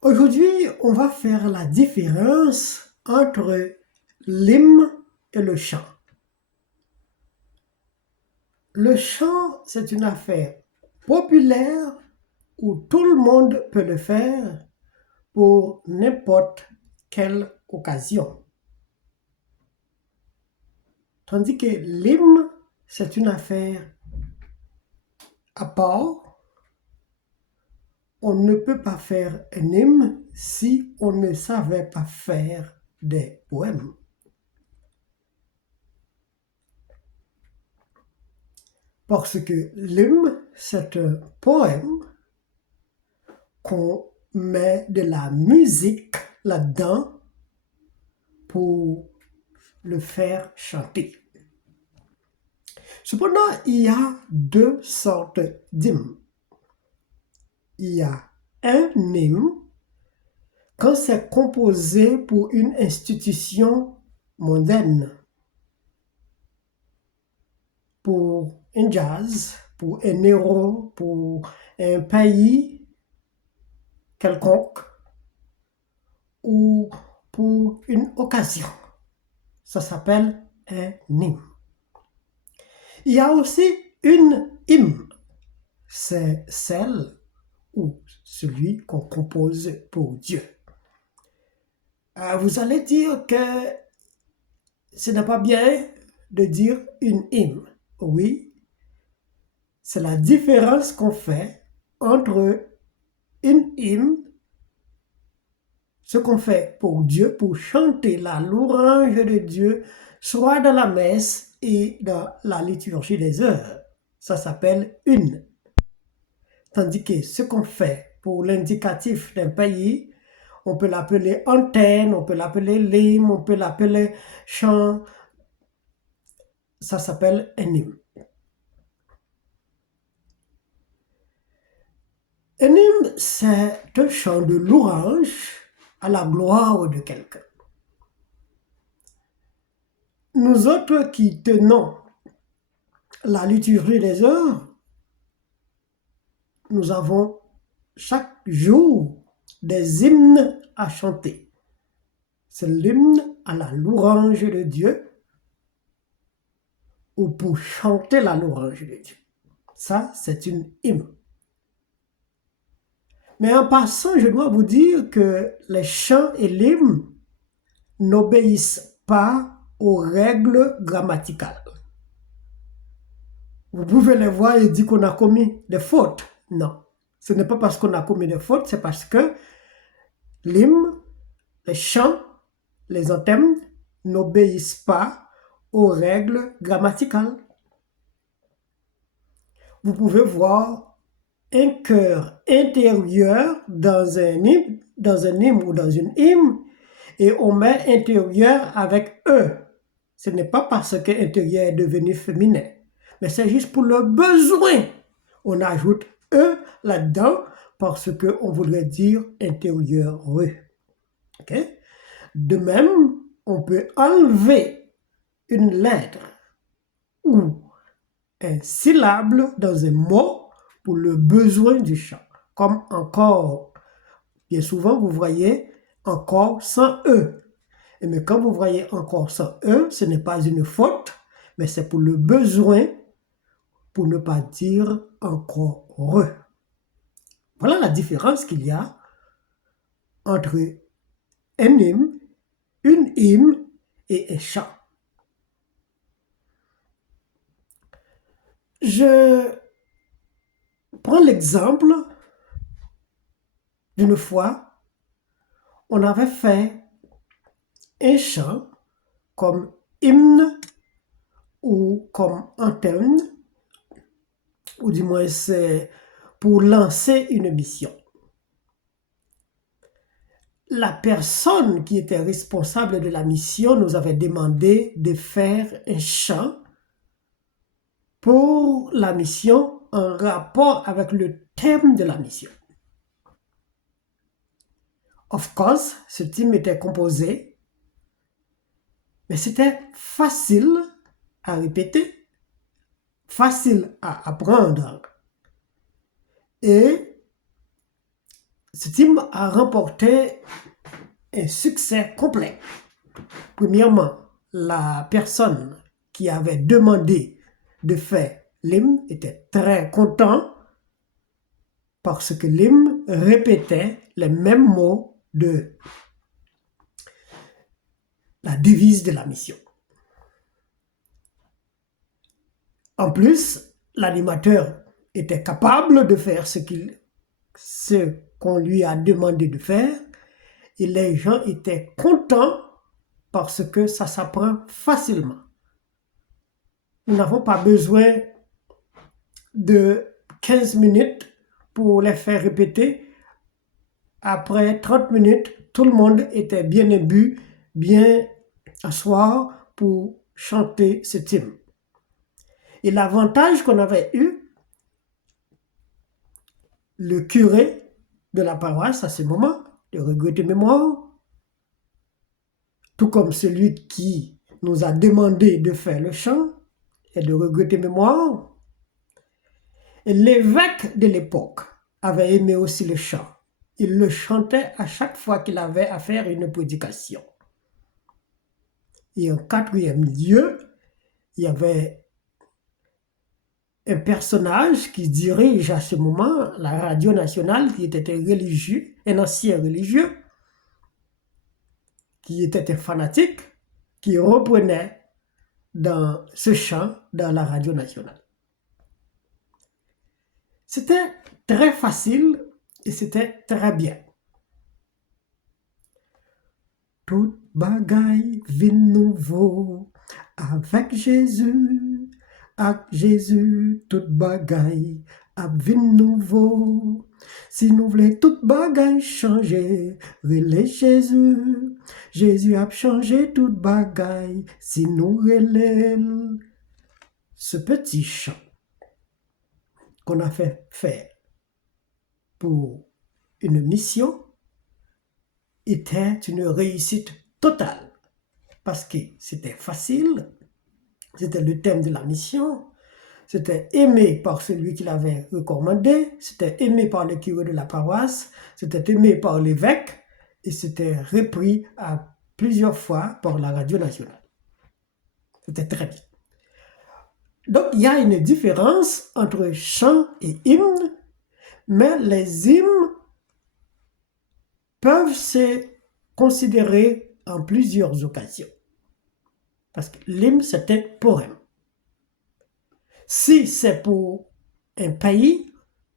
Aujourd'hui, on va faire la différence entre l'hymne et le chant. Le chant, c'est une affaire populaire où tout le monde peut le faire pour n'importe quelle occasion. Tandis que l'hymne, c'est une affaire à part. On ne peut pas faire un hymne si on ne savait pas faire des poèmes. Parce que l'hymne, c'est un poème qu'on met de la musique là-dedans pour le faire chanter. Cependant, il y a deux sortes d'hymnes. Il y a un hymne quand c'est composé pour une institution mondaine, pour un jazz, pour un héros, pour un pays quelconque ou pour une occasion. Ça s'appelle un hymne. Il y a aussi une hymne. C'est celle ou celui qu'on compose pour Dieu. Vous allez dire que ce n'est pas bien de dire une hymne. Oui, c'est la différence qu'on fait entre une hymne, ce qu'on fait pour Dieu, pour chanter la louange de Dieu, soit dans la messe et dans la liturgie des heures. Ça s'appelle une. Tandis que ce qu'on fait pour l'indicatif d'un pays, on peut l'appeler antenne, on peut l'appeler l'hymne, on peut l'appeler chant. Ça s'appelle un hymne. Un hymne, c'est un chant de louange à la gloire de quelqu'un. Nous autres qui tenons la liturgie des heures, nous avons chaque jour des hymnes à chanter. C'est l'hymne à la louange de Dieu ou pour chanter la louange de Dieu. Ça, c'est une hymne. Mais en passant, je dois vous dire que les chants et l'hymne n'obéissent pas aux règles grammaticales. Vous pouvez les voir et dire qu'on a commis des fautes. Non, ce n'est pas parce qu'on a commis des fautes, c'est parce que l'hymne, les chants, les anthèmes n'obéissent pas aux règles grammaticales. Vous pouvez voir un cœur intérieur dans un hymne ou dans une hymne et on met intérieur avec E. Ce n'est pas parce que intérieur est devenu féminin, mais c'est juste pour le besoin. On ajoute E là-dedans parce qu'on voudrait dire intérieur. Okay? De même, on peut enlever une lettre ou un syllabe dans un mot pour le besoin du chant. Comme encore. Bien souvent, vous voyez encore sans E. Mais quand vous voyez encore sans E, ce n'est pas une faute, mais c'est pour le besoin, pour ne pas dire encore re. Voilà la différence qu'il y a entre un hymne, une hymne et un chant. Je prends l'exemple d'une fois, on avait fait un chant comme hymne ou comme antenne, ou du moins c'est pour lancer une mission. La personne qui était responsable de la mission nous avait demandé de faire un chant pour la mission en rapport avec le thème de la mission. Of course, ce thème était composé, mais c'était facile à répéter, facile à apprendre. Et cet hymne a remporté un succès complet. Premièrement, la personne qui avait demandé de faire l'hymne était très content parce que l'hymne répétait les mêmes mots de la devise de la mission. En plus, l'animateur était capable de faire ce qu'on lui a demandé de faire et les gens étaient contents parce que ça s'apprend facilement. Nous n'avons pas besoin de 15 minutes pour les faire répéter. Après 30 minutes, tout le monde était bien imbu, bien asseoir pour chanter ce hymne. Et l'avantage qu'on avait eu, le curé de la paroisse à ce moment, de regretter mémoire, tout comme celui qui nous a demandé de faire le chant, et de regretter mémoire, et l'évêque de l'époque avait aimé aussi le chant. Il le chantait à chaque fois qu'il avait à faire une prédication. Et en quatrième lieu, il y avait un personnage qui dirige à ce moment la radio nationale, qui était un religieux, un ancien religieux, qui était un fanatique, qui reprenait dans ce chant dans la radio nationale. C'était très facile et c'était très bien. Toute bagaille vin nouveau avec Jésus, toute bagaille a vin nouveau. Si nous voulons toute bagaille changer, relais Jésus. Jésus a changé toute bagaille si nous relais. Ce petit chant qu'on a fait faire pour une mission était une réussite totale parce que c'était facile, c'était le thème de la mission, c'était aimé par celui qui l'avait recommandé, c'était aimé par le curé de la paroisse, c'était aimé par l'évêque et c'était repris à plusieurs fois par la radio nationale. C'était très bien. Donc il y a une différence entre chant et hymne, mais les hymnes peuvent se considérer en plusieurs occasions. Parce que l'hymne, c'est un poème. Si c'est pour un pays,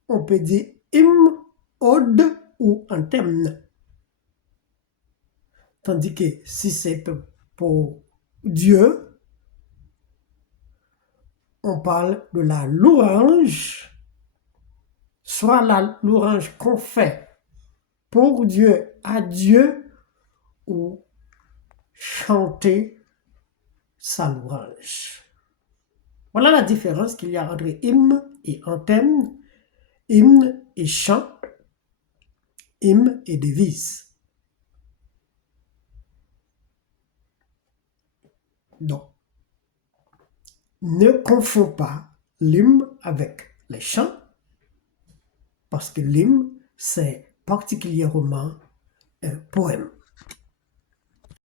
on peut dire hymne, ode ou anthème. Tandis que si c'est pour Dieu, on parle de la louange, soit la louange qu'on fait pour Dieu, à Dieu, ou chanter sa louange. Voilà la différence qu'il y a entre hymne et anthème, hymne et chant, hymne et devise. Donc, ne confonds pas l'hymne avec les chants, parce que l'hymne, c'est particulièrement un poème.